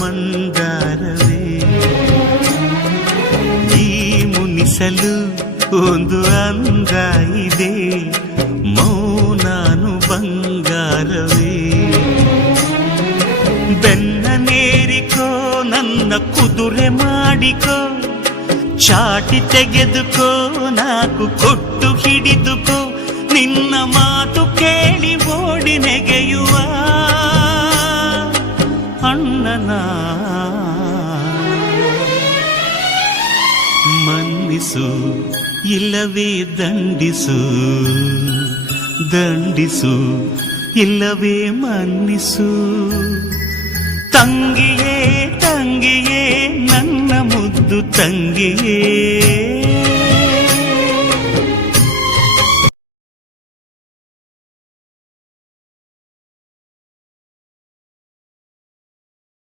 ಮಂದಾರವೇ ಈ ಮುನಿಸಲು ಒಂದು ಅಂದ ಇದೆ, ಮೌನಾನು ಬಂಗಾರವೇ. ಬೆನ್ನ ನೇರಿಕೋ ನನ್ನ ಕುದುರೆ ಮಾಡಿಕೋ, ಚಾಟಿ ತೆಗೆದುಕೋ ನಾಕು ಕೊಟ್ಟು ಹಿಡಿದುಕೋ, ನಿನ್ನ ಮಾತು ಕೇಳಿ ಓಡಿ ನೆಗೆಯುವ ಅಣ್ಣನ. ಮನ್ನಿಸು ಇಲ್ಲವೇ ದಂಡಿಸು, ದಂಡಿಸು ಇಲ್ಲವೇ ಮನ್ನಿಸು. ತಂಗಿಯೇ ತಂಗಿಯೇ ನನ್ನ ಮುದ್ದು ತಂಗಿಯೇ.